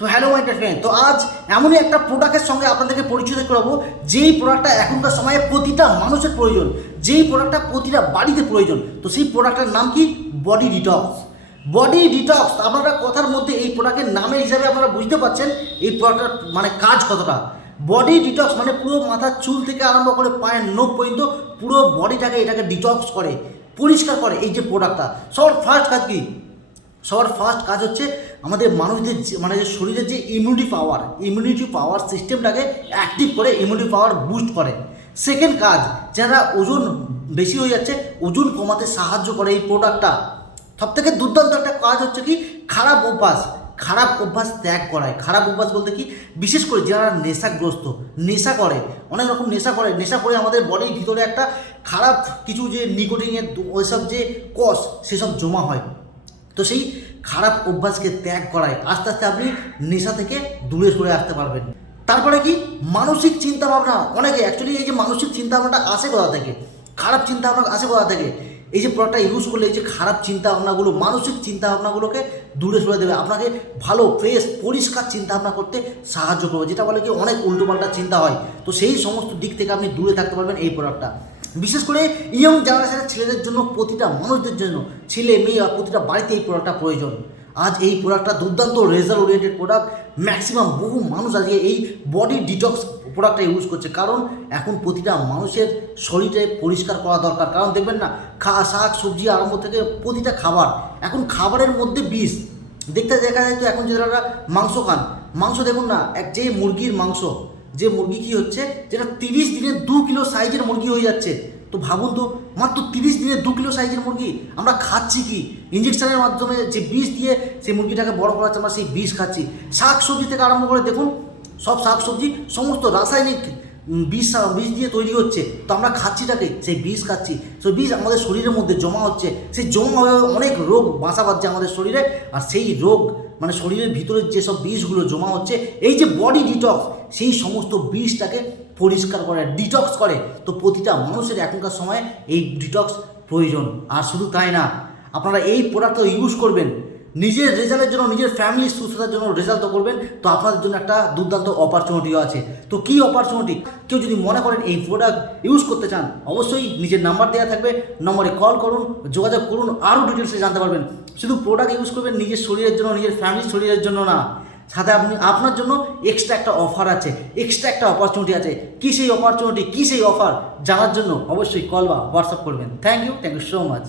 তো hello my friend, তো আজ এমনই একটা প্রোডাক্টের সঙ্গে আপনাদেরকে পরিচয় করাবো যেই প্রোডাক্টটা এখনকার সময়ে প্রতিটা মানুষের প্রয়োজন, যেই প্রোডাক্টটা প্রতিটা বাড়িতে প্রয়োজন। তো সেই প্রোডাক্টটার নাম কি? Body detox. বডি ডিটক্স, আপনারা কথার মধ্যে এই প্রোডাক্টের নামের হিসাবে আপনারা বুঝতে পারছেন এই প্রোডাক্টটার মানে কাজ কতটা। বডি ডিটক্স মানে পুরো মাথার চুল থেকে আরম্ভ করে পায়ের নখ পর্যন্ত পুরো বডিটাকে এটাকে ডিটক্স করে, পরিষ্কার করে। এই যে প্রোডাক্টটা সবার ফার্স্ট কাজ কি? সবার ফার্স্ট কাজ হচ্ছে আমাদের মানুষদের মানে যে শরীরের যে ইমিউনিটি পাওয়ার সিস্টেমটাকে অ্যাক্টিভ করে, ইমিউনিটি পাওয়ার বুস্ট করে। সেকেন্ড কাজ, যারা ওজন বেশি হয়ে যাচ্ছে ওজন কমাতে সাহায্য করে এই প্রোডাক্টটা। সবথেকে দুর্দান্ত একটা কাজ হচ্ছে কি? খারাপ অভ্যাস ত্যাগ করায়। খারাপ অভ্যাস বলতে কি? বিশেষ করে যারা নেশাগ্রস্ত, নেশা করে, অনেক রকম নেশা করে আমাদের বডির ভিতরে একটা খারাপ কিছু যে নিকোটিনের ওইসব যে কষ সেসব জমা হয়। তো সেই খারাপ অভ্যাসকে ত্যাগ করায় আস্তে আস্তে আপনি নেশা থেকে দূরে সরে আসতে পারবেন। তারপরে কি? মানসিক চিন্তাভাবনা। অনেকে অ্যাকচুয়ালি এই যে মানসিক চিন্তাভাবনাটা আসে কোথা থেকে, খারাপ চিন্তাভাবনা আসে কোথা থেকে, এই যে প্রোডাক্টটা ইউজ করলে এই যে খারাপ চিন্তাভাবনাগুলো, মানসিক চিন্তাভাবনাগুলোকে দূরে সরে দেবে, আপনাকে ভালো ফ্রেশ পরিষ্কার চিন্তাভাবনা করতে সাহায্য করবে। যেটা বলে কি অনেক উল্টোপাল্টা চিন্তা হয়, তো সেই সমস্ত দিক থেকে আপনি দূরে থাকতে পারবেন এই প্রোডাক্টটা। বিশেষ করে ইয়ং জেনারেশনের ছেলেদের জন্য, প্রতিটা মানুষদের জন্য, ছেলে মেয়ে আর প্রতিটা বাড়িতে এই প্রোডাক্টটা প্রয়োজন। আজ এই প্রোডাক্টটা দুর্দান্ত রেজাল্ট ওরিয়েন্টেড প্রোডাক্ট। ম্যাক্সিমাম বহু মানুষ আজকে এই বডি ডিটক্স প্রোডাক্টটা ইউজ করছে, কারণ এখন প্রতিটা মানুষের শরীরে পরিষ্কার করা দরকার। কারণ দেখবেন না, শাক সবজি আরম্ভ থেকে প্রতিটা খাবার, এখন খাবারের মধ্যে বিষ। দেখা যায় তো এখন যারা মাংস খান, মাংস দেখুন না, যে মুরগির মাংস, যে মুরগি কী হচ্ছে, যেটা 30 দিনে 2 কিলো সাইজের মুরগি হয়ে যাচ্ছে। তো ভাবুন তো, মাত্র 30 দিনে 2 কিলো সাইজের মুরগি আমরা খাচ্ছি কি? ইঞ্জেকশনের মাধ্যমে যে বিষ দিয়ে সেই মুরগিটাকে বড় করা হচ্ছে, আমরা সেই বিষ খাচ্ছি। শাক সবজি থেকে আরম্ভ করে দেখুন, সব শাক সবজি সমস্ত রাসায়নিক বিষ দিয়ে তৈরি হচ্ছে। তো আমরা খাচ্ছিটাকে, সেই বিষ খাচ্ছি, সেই বিষ আমাদের শরীরের মধ্যে জমা হচ্ছে। সেই জমা হয়ে অনেক রোগ বাসা বাঁধছে আমাদের শরীরে। আর সেই রোগ মানে শরীরের ভিতরে যেসব বিষগুলো জমা হচ্ছে, এই যে বডি ডিটক্স সেই সমস্ত বিষটাকে পরিষ্কার করে, ডিটক্স করে। তো প্রতিটা মানুষের এখনকার সময়ে এই ডিটক্স প্রয়োজন। আর শুধু তাই না, আপনারা এই প্রোডাক্টটা ইউজ করবেন নিজের রেজাল্টের জন্য, নিজের ফ্যামিলির সুস্থতার জন্য রেজাল্ট করবেন। তো আপনাদের জন্য একটা দুর্দান্ত অপরচুনিটিও আছে। তো কী অপরচুনিটি? কেউ যদি মনে করেন এই প্রোডাক্ট ইউজ করতে চান, অবশ্যই নিজের নাম্বার দেওয়া থাকবে, নম্বরে কল করুন, যোগাযোগ করুন, আরও ডিটেলসে জানতে পারবেন। শুধু প্রোডাক্ট ইউজ করবেন নিজের শরীরের জন্য, নিজের ফ্যামিলির শরীরের জন্য না, সাথে আপনার জন্য এক্সট্রা একটা অফার আছে, এক্সট্রা একটা অপরচুনিটি আছে। কী সেই অপরচুনিটি, কী সেই অফার জানার জন্য অবশ্যই কল বা হোয়াটসঅ্যাপ করবেন। Thank you so much.